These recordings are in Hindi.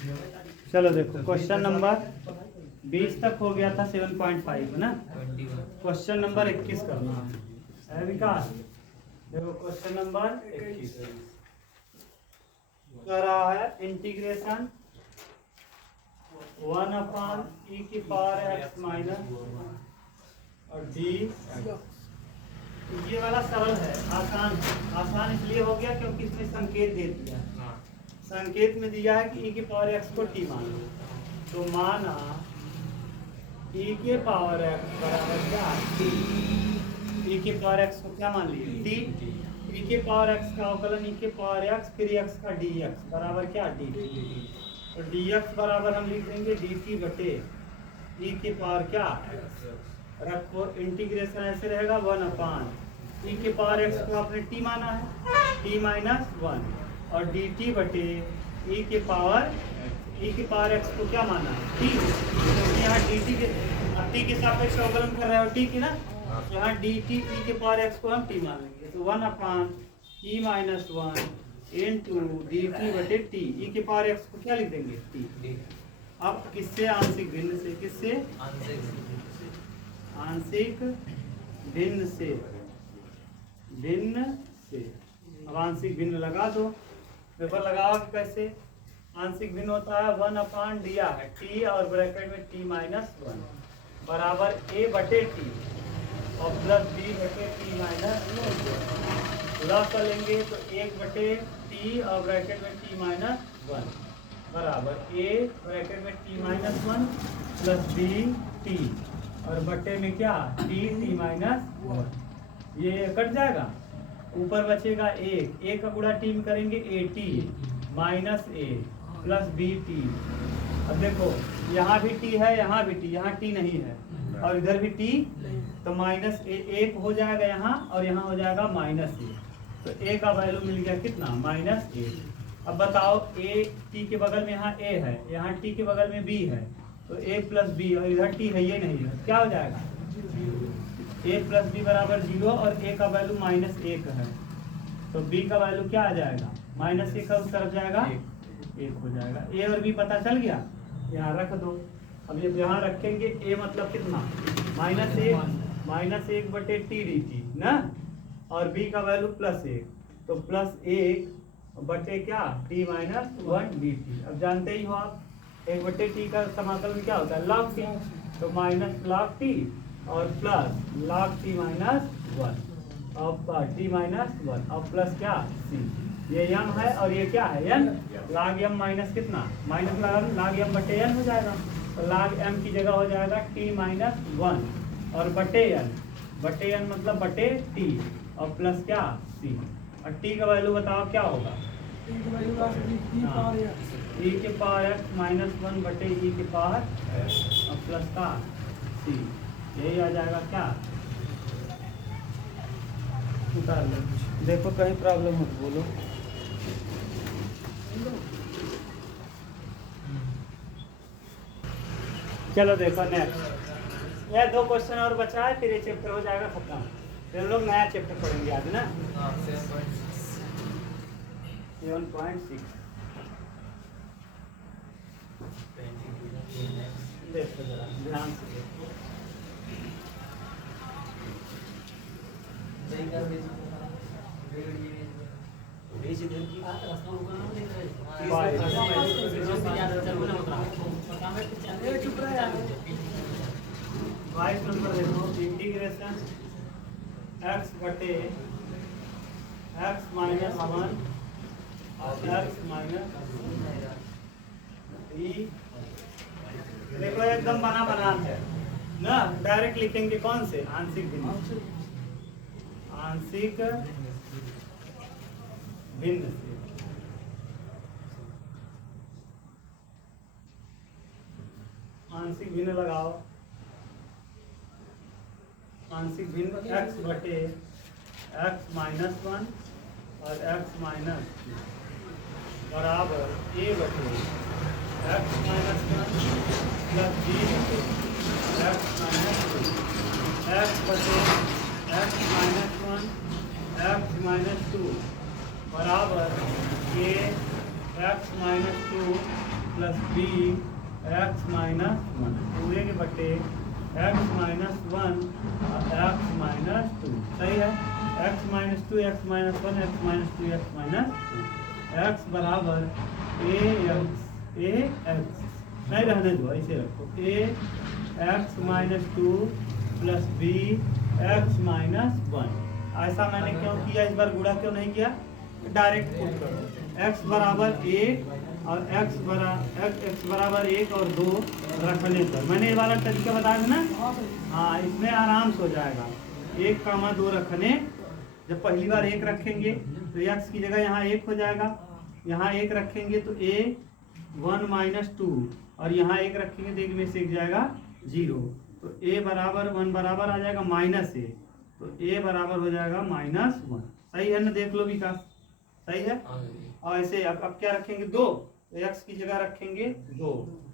चलो देखो क्वेश्चन नंबर 20 तक हो गया था 7.5 ना। क्वेश्चन नंबर 21 करना है विकास। देखो क्वेश्चन नंबर 21 कर रहा है इंटीग्रेशन 1/e⁻x माइनस और डी। ये वाला सरल है, आसान है। आसान इसलिए हो गया क्योंकि इसमें संकेत दे दिया है। संकेत में दिया है कि e⁻x को t मान लो, तो माना e⁻x बराबर क्या e⁻x को क्या मान लिए t। e⁻x का अवकलन e⁻x फिर x का dx बराबर क्या dt। तो dx बराबर हम लिख देंगे dt बटे e⁻ क्या रखो। इंटीग्रेशन ऐसे रहेगा 1/e⁻x को आपने t माना है t माइनस 1 और dt बटे e⁻x को क्या माना है t। क्योंकि यहाँ dt के t के सापेक्ष अवकलन कर रहे हो t की ना, यहाँ dt e⁻x को हम t मान लेंगे। तो 1/e−1 into dt बटे t e⁻x को क्या लिख देंगे t। अब किससे आंशिक भिन्न से, किससे आंशिक भिन्न से, भिन्न से। अब आंशिक भिन्न लगा दो, पेपर लगाओ कि कैसे आंशिक भिन्न होता है। 1 दिया है t और ब्रैकेट में t माइनस 1 बराबर a बटे t और प्लस b बटे t माइनस 1 लॉस लेंगे तो 1 बटे t और ब्रैकेट में t माइनस 1 बराबर a ब्रैकेट में t minus 1 plus b t और बटे में क्या t माइनस 1। ये कट जाएगा, ऊपर बचेगा 1 का गुणा t में करेंगे a t minus a plus b t। अब देखो यहाँ भी t है, यहाँ भी t, यहाँ t नहीं है और इधर भी t, तो माइनस एक हो जाएगा यहाँ और यहाँ हो जाएगा माइनस a। तो a का वैल्यू मिल गया कितना माइनस a। अब बताओ a t के बगल में यहाँ a है, यहाँ t के बगल में b है, तो a प्लस b और इधर t है, ये नहीं है, क्या हो जाएगा a प्लस b बराबर 0 और a का वैल्यू माइनस 1 है, तो b का वैल्यू क्या आ जाएगा माइनस 1 उस तरफ जाएगा 1 हो जाएगा। a और b पता चल गया, यहाँ रख दो। अब जब यहाँ रखेंगे a मतलब कितना माइनस 1 बटे t dt ना, और b का वैल्यू प्लस 1, तो प्लस 1 बटे क्या t माइनस 1 dt। अब जानते ही हो आप 1 बटे t का समाकलन क्या होता है log t, तो माइनस log t और प्लस log t माइनस 1 और t माइनस 1 और प्लस क्या c। ये m है और ये क्या है n, log m माइनस कितना माइनस log m बटे n हो जाएगा, तो log m की जगह हो जाएगा t माइनस 1 और बटे n मतलब बटे t और प्लस क्या c। और t का वैल्यू बताओ क्या होगा e⁻x माइनस 1 बटे e⁻x और प्लस का c। यही आ जाएगा क्या, उतार लो। देखो कहीं प्रॉब्लम हो तो बोलो। चलो देखो नेक्स्ट, यह 2 क्वेश्चन और बचा है, फिर ये चैप्टर हो जाएगा खत्म। फिर हम लोग नया चैप्टर पढ़ेंगे आज ना 7.6। देखो जरा ध्यान से देखो। बाईस नंबर देखो इंटीग्रेशन x बटे x माइनस 1 और x माइनस e। देखो एकदम बना है ना, डायरेक्ट लिखेंगे कौन से आंशिक भिन्न, आंशिक भिन्न से। आंशिक भिन्न लगाओ, आंशिक भिन्न x बटे x माइनस 1 और x माइनस 2 बराबर a बटे x माइनस 1 प्लस b बटे x माइनस 2 x बटे x माइनस 1 x माइनस 2 बराबर a x minus 2 plus plus b x minus one पूरे के बटे एक्स माइनस वन और एक्स माइनस टू। सही है, x minus two x minus one x minus two x minus two. X बराबर ए एक्स नहीं रहने दो, ऐसे रखो a x minus two plus b x minus one. ऐसा मैंने क्यों किया, इस बार गुणा क्यों नहीं किया, डायरेक्ट पुट करो। एक्स बराबर एक और एक्स बराबर एक और दो रखने पर मैंने ये वाला तरीका बताया था ना। हाँ, इसमें आराम से हो जाएगा। एक कामा दो रखने, जब पहली बार एक रखेंगे तो एक्स की जगह यहाँ एक हो जाएगा, यहाँ एक रखेंगे तो ए वन माइनस टू और यहाँ एक रखेंगे तो एक में से एक जाएगा जीरो। तो ए बराबर वन बराबर आ जाएगा माइनस ए, तो ए बराबर हो जाएगा माइनस वन। सही है ना, देख लो विकास, सही है। और ऐसे अब क्या रखेंगे, दो, तो एक्स की जगह रखेंगे दो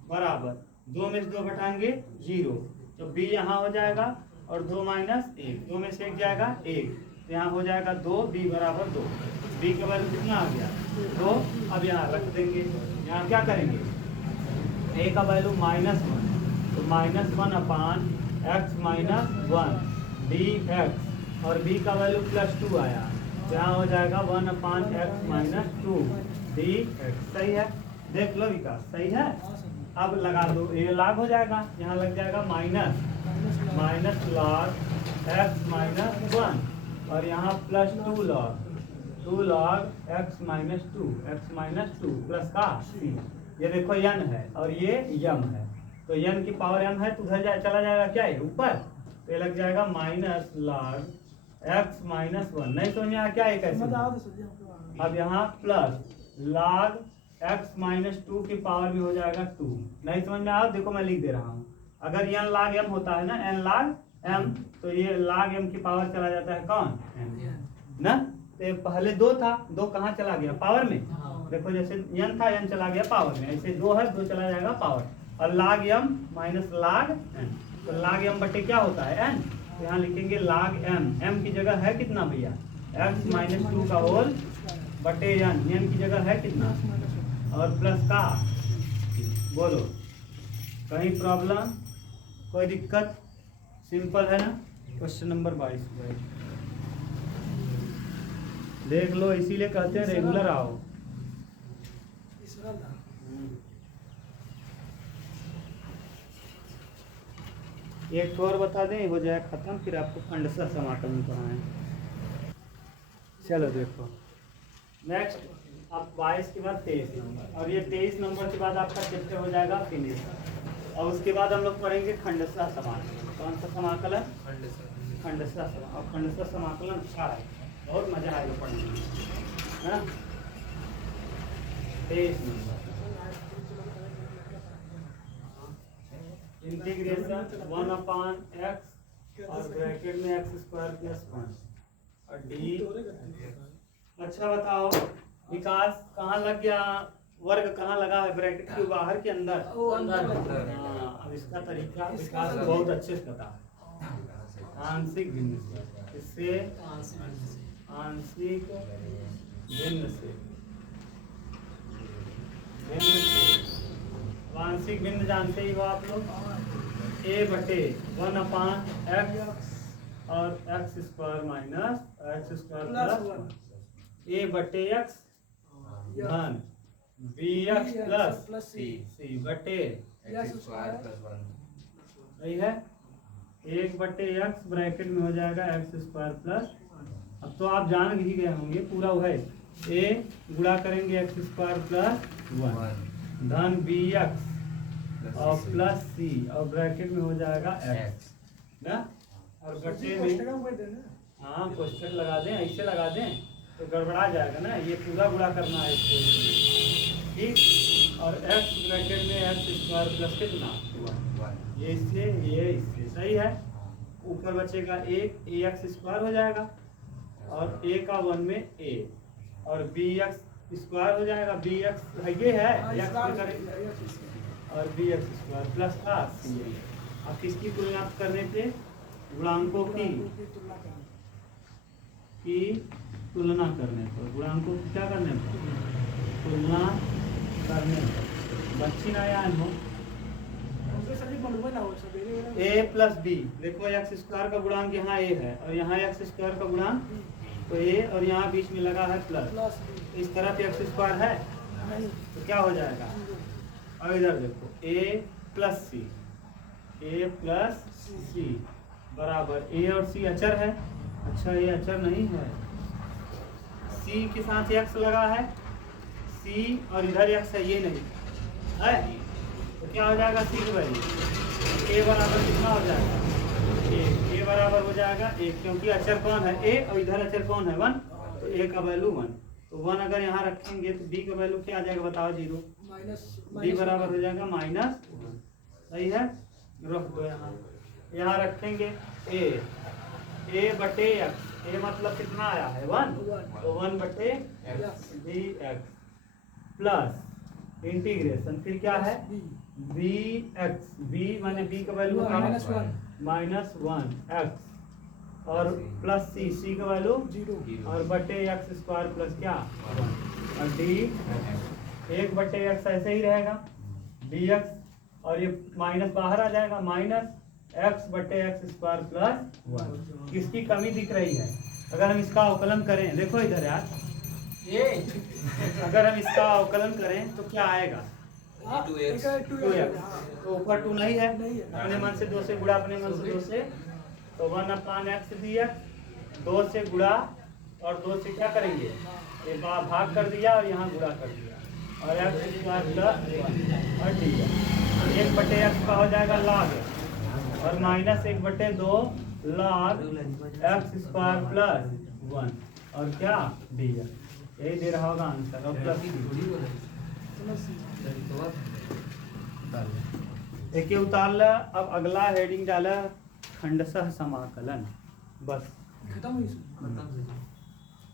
बराबर दो में से दो घटाएंगे जीरो, तो बी यहाँ हो जाएगा और दो माइनस एक, दो में से एक जाएगा एक, तो यहाँ हो जाएगा दो, बी बराबर दो। बी का वैल्यू कितना आ गया, दो। अब यहाँ रख देंगे, यहाँ क्या करेंगे, ए का वैल्यू माइनस वन, तो minus one upon x minus one D x, और बी का वैल्यू प्लस टू आया, तो यहाँ हो जाएगा one upon x minus to D x. सही है, देख लो विकास, सही है। अब लगा दो, ये लाग हो जाएगा, यहाँ लग जाएगा minus log x minus one और यहाँ plus two log x minus two plus का सी। ये देखो यन है और ये यम है, तो यन की पावर यम है तो उधर चला जाएगा क्या है ऊपर, तो ये लग जाएगा minus log x minus one. नहीं समझ में आया क्या है कैसे। अब यहाँ plus log x minus to की पावर भी हो जाएगा टू। नहीं समझ में आया, देखो मैं लिख दे रहा हूँ। अगर एन लॉग एम होता है ना, एन लॉग एम, तो ये लॉग एम की पावर चला जाता है कौन, एम ना। तो पहले दो था, दो कहाँ चला गया, पावर में। देखो जैसे एन था, एन चला गया पावर में, ऐसे दो है, दो चला जाएगा पावर। और log M minus log N, तो लॉग एम बटे क्या होता है एन, तो यहाँ लिखेंगे लॉग एम, एम की जगह है कितना भैया, एक्स माइनस टू का होल बटे एन, एन की जगह है कितना और प्लस का। बोलो कहीं प्रॉब्लम, कोई दिक्कत, सिंपल है ना। क्वेश्चन नंबर 22 देख लो, इसीलिए कहते हैं रेगुलर आओ। एक और बता दें, हो जाए खत्म, फिर आपको खंडशः समाकलन कराएं। चलो देखो नेक्स्ट, अब 22 के बाद 23 नंबर, और ये 23 नंबर के बाद आपका चैप्टर हो जाएगा फिनिश। और उसके बाद हम लोग पढ़ेंगे खंडशः समाकलन। कौन सा समाकलन, खंडशः समाकलन। और खंडशः समाकलन अच्छा है, बहुत मजा आएगा पढ़ने में, है ना। 23 नंबर इंटीग्रेशन 1 अपान एक्स और ब्रैकेट में एक्स स्क्वायर प्लस 1 और डी। अच्छा बताओ विकास, कहाँ लग गया वर्ग, कहाँ लगा है, ब्रैकेट के बाहर के अंदर, हाँ। अब इसका तरीका विकास को बहुत अच्छे से पता है। आंशिक भिन्न से, इससे आंशिक भिन्न से, आंशिक भिन्न जानते ही हो आप लोग, ए बटे 1 अपान एक्स और x square minus x square plus a बटे एक्स धन बी एक्स प्लस सी बटे सही है, 1 बटे एक्स ब्रैकेट में हो जाएगा एक्स स्क्वायर प्लस। अब तो आप जान ही गए होंगे पूरा वो है, ए गुणा करेंगे एक्स स्क्वायर प्लस 1 धन बी एक्स और प्लस सी और ब्रैकेट में हो जाएगा एक्स ना। और बटे में हाँ कोष्टक लगा दें, ऐसे लगा दें तो गड़बड़ा जाएगा ना, ये पूरा गुणा करना है इसको, ठीक। और एक्स ब्रैकेट में एक्स स्क्वायर प्लस कितना 1, ये इससे सही है। ऊपर बचेगा एक, ए एक्स स्क्वायर हो जाएगा और ए का 1 में ए और बी एक्स स्क्वायर हो जाएगा, बी एक्स ये है एक्स करेंगे और बी एक्स स्क्वायर प्लस का सी। अब किसकी तुलना करने थे, गुणांकों की तुलना करने पर, गुणांकों की क्या करने पर, तुलना करने पर। दक्षिणायान हो a प्लस बी। देखो एक्स स्क्वायर का गुणांक यहाँ a है और यहाँ एक्स स्क्वायर का गुणांक तो a और यहाँ बीच में लगा है प्लस। इस तरफ एक्स स्क्वायर है तो क्या हो जाएगा? अब इधर देखो a प्लस सी बराबर a और c अचर है। अच्छा ये अचर नहीं है, c के साथ x लगा है, c और इधर x है, ये नहीं है तो क्या हो जाएगा? c की वैल्यू a बराबर कितना हो जाएगा? a बराबर हो जाएगा 1, क्योंकि अचर कौन है? a और इधर अचर कौन है? 1, तो a का वैल्यू 1। तो 1 अगर यहाँ रखेंगे तो b का वैल्यू क्या आ जाएगा? बताओ 0। b बराबर हो जाएगा -1। सही है, रख दो यहाँ रखेंगे a बटे x। a मतलब कितना आया है? 1, तो 1 बटे dx प्लस इंटीग्रेशन फिर क्या है? bx। b माने b का वैल्यू -1 x और प्लस c का वैल्यू 0 और बटे x स्क्वायर प्लस क्या 1 और d 1 बटे x ऐसे ही रहेगा dx और ये माइनस बाहर आ जाएगा -x बटे x स्क्वायर प्लस 1। किसकी कमी दिख रही है? अगर हम इसका अवकलन करें, देखो इधर यार, अगर हम इसका अवकलन करें तो क्या आएगा? 2x। तो ऊपर 2 नहीं है, अपने मन से 2 से गुणा, अपने मन से 2 से, तो 1/x dx 2 से गुणा और 2 से क्या करेंगे? ये भाग कर दिया और यहाँ गुणा कर दिया और x स्क्वायर प्लस और dx 1 बटे x का हो जाएगा log और -1 बटे 2 log x स्क्वायर प्लस 1 और क्या dx। यही दे रहा होगा आंसर और प्लस एक उतार ला। अब अगला हेडिंग डाला खंडशः समाकलन। बस खत्म हुई।